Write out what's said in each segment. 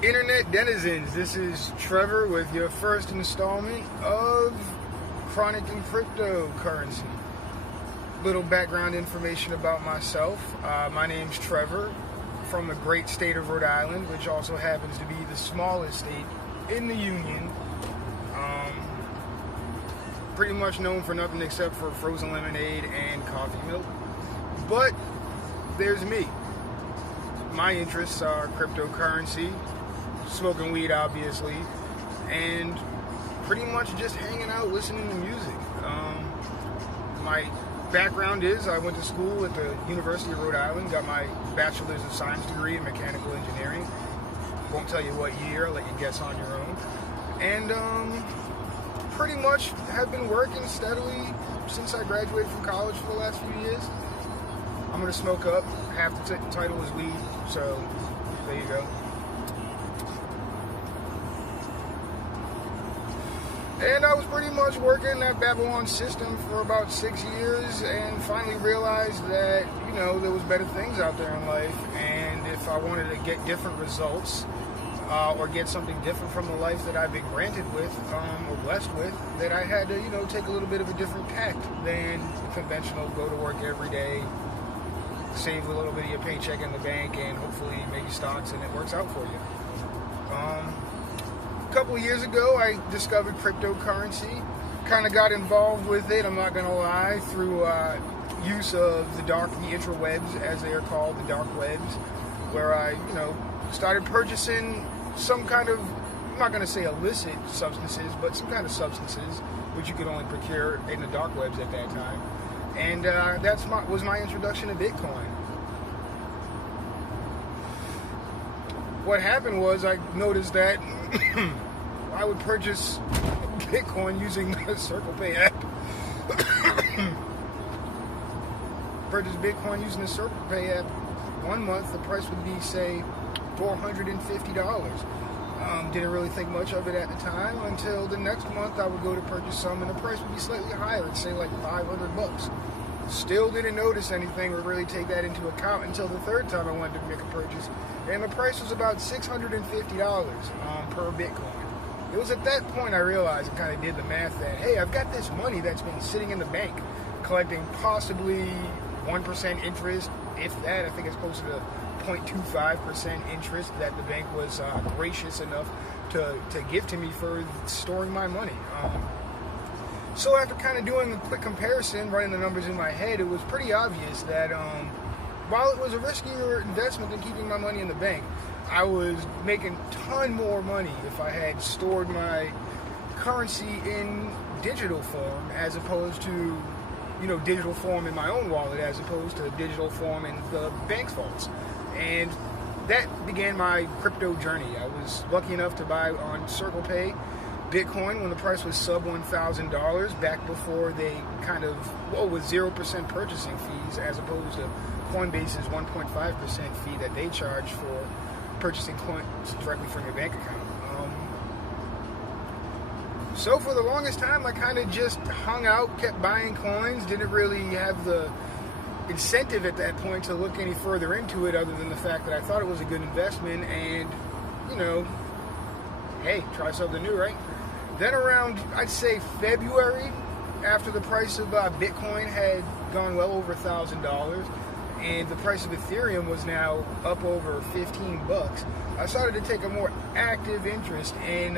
Internet denizens, this is Trevor with your first installment of Chronic and Cryptocurrency. Little background information about myself. My name's Trevor from the great state of Rhode Island, which also happens to be the smallest state in the Union. Pretty much known for nothing except for frozen lemonade and coffee milk. But there's me. My interests are cryptocurrency, smoking weed obviously, and pretty much just hanging out listening to music. My background is I went to school at the University of Rhode Island, got my Bachelor's of Science degree in Mechanical Engineering. Won't tell you what year, I'll let you guess on your own. And pretty much have been working steadily since I graduated from college for the last few years. I'm going to smoke up. Half the title is weed, so there you go. And I was pretty much working that Babylon system for about 6 years and finally realized that, there was better things out there in life. And if I wanted to get different results or get something different from the life that I've been granted with or blessed with, that I had to, take a little bit of a different tact than conventional go to work every day, save a little bit of your paycheck in the bank, and hopefully maybe stocks, and it works out for you. A couple of years ago, I discovered cryptocurrency. Kind of got involved with it, I'm not going to lie, through use of the interwebs, as they are called, the dark webs, where I, started purchasing some kind of, I'm not going to say illicit substances, but some kind of substances, which you could only procure in the dark webs at that time. And that was my introduction to Bitcoin. What happened was I noticed that I would purchase Bitcoin using the Circle Pay app. Purchase Bitcoin using the Circle Pay app. 1 month, the price would be, say, $450. Didn't really think much of it at the time until the next month I would go to purchase some and the price would be slightly higher. It'd say like $500. Still didn't notice anything or really take that into account until the third time I wanted to make a purchase, and the price was about $650 per Bitcoin. It was at that point I realized, and kind of did the math, that hey, I've got this money that's been sitting in the bank collecting possibly 1% interest, if that. I think it's closer to 0.25% interest that the bank was gracious enough to give to me for storing my money. So after kind of doing a quick comparison, running the numbers in my head, it was pretty obvious that while it was a riskier investment than keeping my money in the bank, I was making a ton more money if I had stored my currency in digital form as opposed to, digital form in my own wallet as opposed to digital form in the bank's vaults. And that began my crypto journey. I was lucky enough to buy on Circle Pay Bitcoin when the price was sub $1,000, back before they with 0% purchasing fees as opposed to Coinbase's 1.5% fee that they charge for purchasing coins directly from your bank account. So for the longest time, I kind of just hung out, kept buying coins, didn't really have the incentive at that point to look any further into it other than the fact that I thought it was a good investment and, hey, try something new, right? Then around, I'd say February, after the price of Bitcoin had gone well over $1,000 and the price of Ethereum was now up over $15, I started to take a more active interest in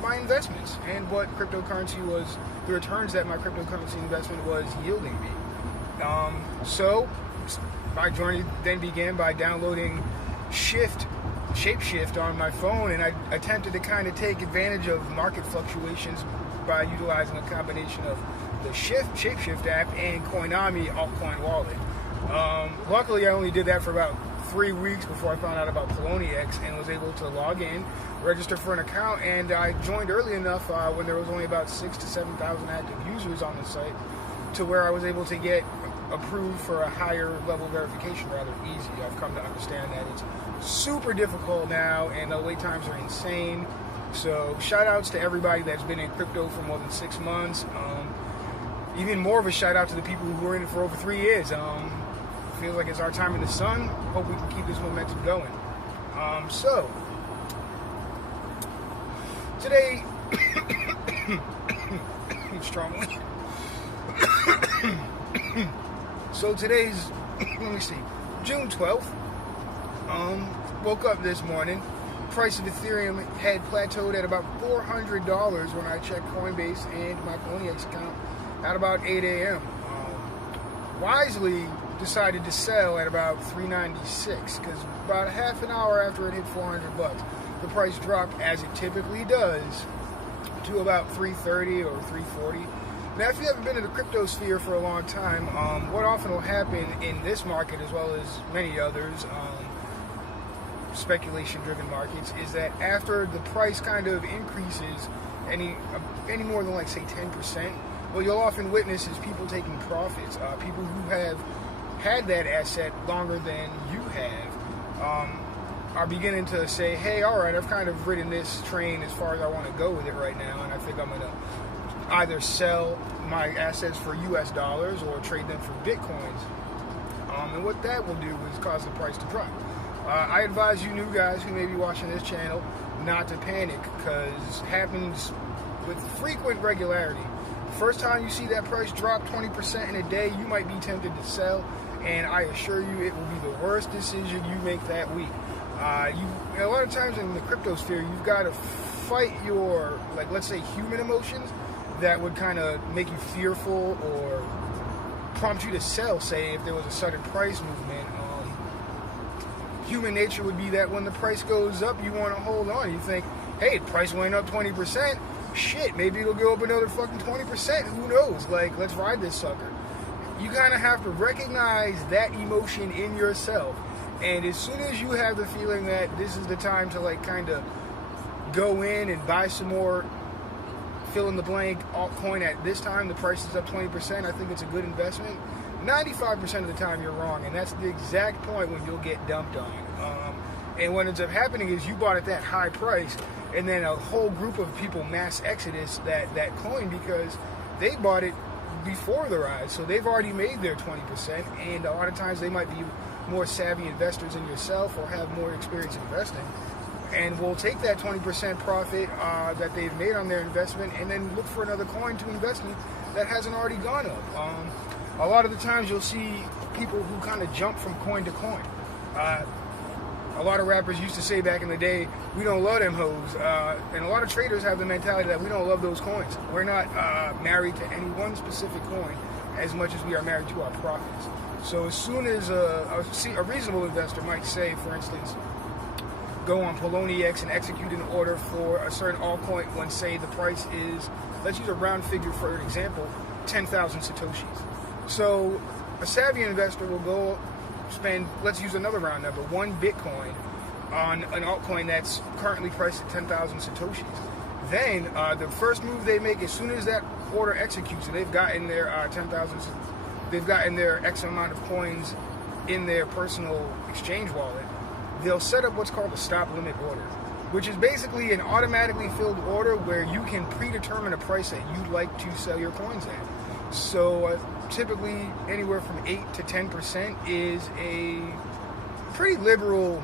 my investments and what cryptocurrency was, the returns that my cryptocurrency investment was yielding me. So my journey then began by downloading Shapeshift on my phone, and I attempted to kind of take advantage of market fluctuations by utilizing a combination of the Shapeshift app and Coinami altcoin wallet. Luckily, I only did that for about 3 weeks before I found out about Poloniex and was able to log in, register for an account, and I joined early enough when there was only about 6,000 to 7,000 active users on the site to where I was able to get approved for a higher level verification rather easy. I've come to understand that it's super difficult now and the wait times are insane. So shout outs to everybody that's been in crypto for more than 6 months. Even more of a shout out to the people who were in it for over 3 years. Feels like it's our time in the sun. Hope we can keep this momentum going. So today, strongly. So today's, let me see, June 12th. Woke up this morning. Price of Ethereum had plateaued at about $400 when I checked Coinbase and my Poloniex account at about 8 a.m. Wisely decided to sell at about $396 because about a half an hour after it hit $400, the price dropped, as it typically does, to about $330 or $340. Now, if you haven't been in the crypto sphere for a long time, what often will happen in this market, as well as many others, speculation-driven markets, is that after the price kind of increases any more than, like, say, 10%, what you'll often witness is people taking profits. People who have had that asset longer than you have are beginning to say, hey, all right, I've kind of ridden this train as far as I want to go with it right now, and I think I'm going to either sell my assets for US dollars or trade them for Bitcoins. And what that will do is cause the price to drop. I advise you new guys who may be watching this channel not to panic, because it happens with frequent regularity. First time you see that price drop 20% in a day, you might be tempted to sell, and I assure you it will be the worst decision you make that week. A lot of times in the crypto sphere, you've got to fight your, like, let's say, human emotions that would kind of make you fearful or prompt you to sell, say, if there was a sudden price movement. Human nature would be that when the price goes up, you want to hold on. You think, hey, price went up 20%. Shit, maybe it'll go up another fucking 20%. Who knows? Like, let's ride this sucker. You kind of have to recognize that emotion in yourself. And as soon as you have the feeling that this is the time to, like, kind of go in and buy some more fill in the blank altcoin at this time, the price is up 20%, I think it's a good investment. 95% of the time you're wrong, and that's the exact point when you'll get dumped on. And what ends up happening is you bought at that high price, and then a whole group of people mass exodus that coin because they bought it before the rise, so they've already made their 20%, and a lot of times they might be more savvy investors than yourself or have more experience investing, and will take that 20% profit that they've made on their investment and then look for another coin to invest in that hasn't already gone up. A lot of the times you'll see people who kind of jump from coin to coin. A lot of rappers used to say back in the day, we don't love them hoes. And a lot of traders have the mentality that we don't love those coins. We're not married to any one specific coin as much as we are married to our profits. So as soon as a reasonable investor might say, for instance, go on Poloniex and execute an order for a certain altcoin when, say, the price is, let's use a round figure for an example, 10,000 Satoshis. So a savvy investor will go spend, let's use another round number, 1 Bitcoin on an altcoin that's currently priced at 10,000 Satoshis. Then the first move they make, as soon as that order executes and they've gotten their 10,000, they've gotten their X amount of coins in their personal exchange wallet, they'll set up what's called a stop limit order, which is basically an automatically filled order where you can predetermine a price that you'd like to sell your coins at. So typically anywhere from 8 to 10% is a pretty liberal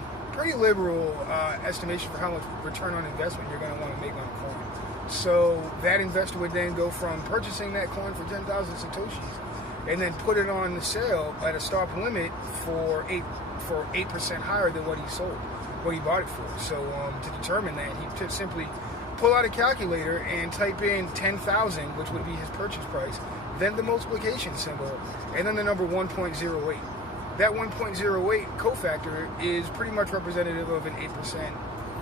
estimation for how much return on investment you're going to want to make on a coin. So that investor would then go from purchasing that coin for 10,000 Satoshis and then put it on the sale at a stop limit for 8% higher than what he sold, what he bought it for. So to determine that, he simply pull out a calculator and type in 10,000, which would be his purchase price, then the multiplication symbol, and then the number 1.08. That 1.08 cofactor is pretty much representative of an 8%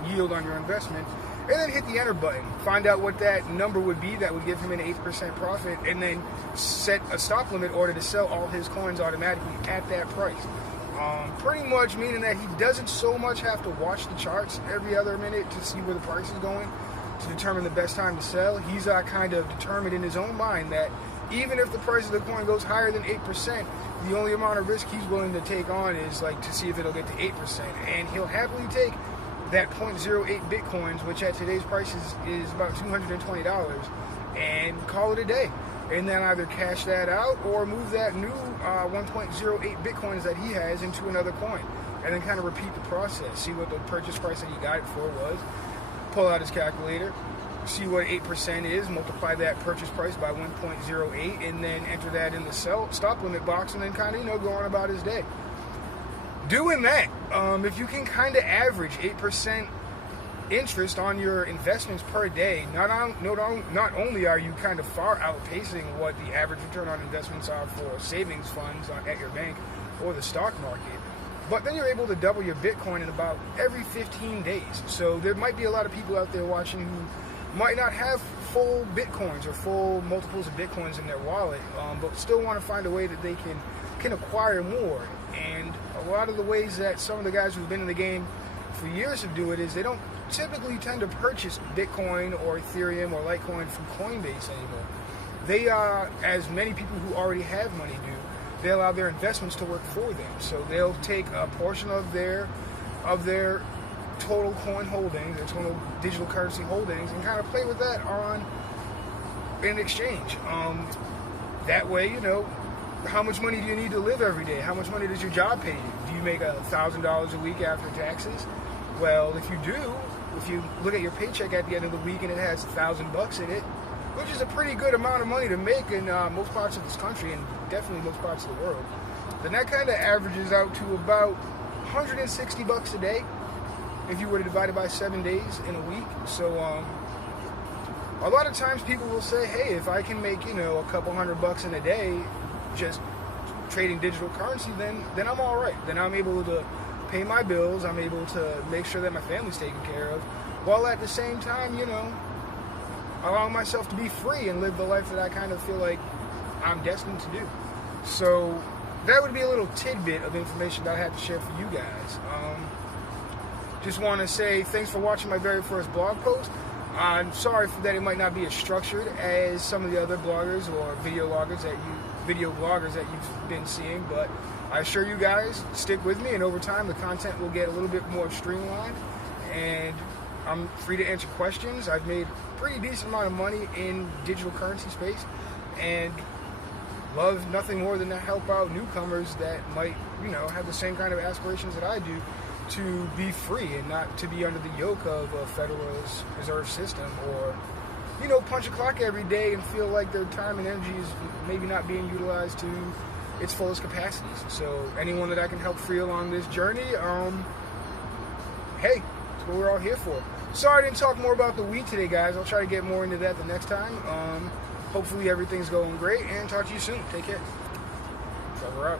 yield on your investment, and then hit the enter button. Find out what that number would be that would give him an 8% profit, and then set a stop limit order to sell all his coins automatically at that price. Pretty much meaning that he doesn't so much have to watch the charts every other minute to see where the price is going to determine the best time to sell. He's kind of determined in his own mind that even if the price of the coin goes higher than 8%, the only amount of risk he's willing to take on is like to see if it'll get to 8%. And he'll happily take that 0.08 Bitcoins, which at today's prices is about $220, and call it a day. And then either cash that out or move that new 1.08 Bitcoins that he has into another coin. And then kind of repeat the process. See what the purchase price that he got it for was. Pull out his calculator. see what 8% is, multiply that purchase price by 1.08, and then enter that in the stop limit box, and then kind of, go on about his day. Doing that, if you can kind of average 8% interest on your investments per day, not only are you kind of far outpacing what the average return on investments are for savings funds at your bank or the stock market, but then you're able to double your Bitcoin in about every 15 days. So there might be a lot of people out there watching who might not have full Bitcoins or full multiples of Bitcoins in their wallet, but still want to find a way that they can acquire more. And a lot of the ways that some of the guys who've been in the game for years have do it is they don't typically tend to purchase Bitcoin or Ethereum or Litecoin from Coinbase anymore. They as many people who already have money do, they allow their investments to work for them. So they'll take a portion of their total coin holdings, their total digital currency holdings, and kind of play with that in exchange. That way, how much money do you need to live every day? How much money does your job pay you? Do you make $1,000 a week after taxes? Well, if you do, if you look at your paycheck at the end of the week and it has $1,000 in it, which is a pretty good amount of money to make in most parts of this country and definitely most parts of the world, then that kind of averages out to about $160 a day if you were to divide it by 7 days in a week. So a lot of times people will say, hey, if I can make a couple $100 in a day just trading digital currency, then I'm all right. Then I'm able to pay my bills. I'm able to make sure that my family's taken care of, while at the same time, allowing myself to be free and live the life that I kind of feel like I'm destined to do. So that would be a little tidbit of information that I had to share for you guys. Just want to say thanks for watching my very first blog post. I'm sorry that it might not be as structured as some of the other bloggers or video bloggers that you've been seeing, but I assure you guys, stick with me, and over time the content will get a little bit more streamlined, and I'm free to answer questions. I've made a pretty decent amount of money in digital currency space, and love nothing more than to help out newcomers that might, have the same kind of aspirations that I do, to be free and not to be under the yoke of a Federal Reserve System, or punch a clock every day and feel like their time and energy is maybe not being utilized to its fullest capacities. So anyone that I can help free along this journey, hey, that's what we're all here for. Sorry I didn't talk more about the weed today, guys. I'll try to get more into that the next time. Hopefully everything's going great, and talk to you soon. Take care. Trevor out.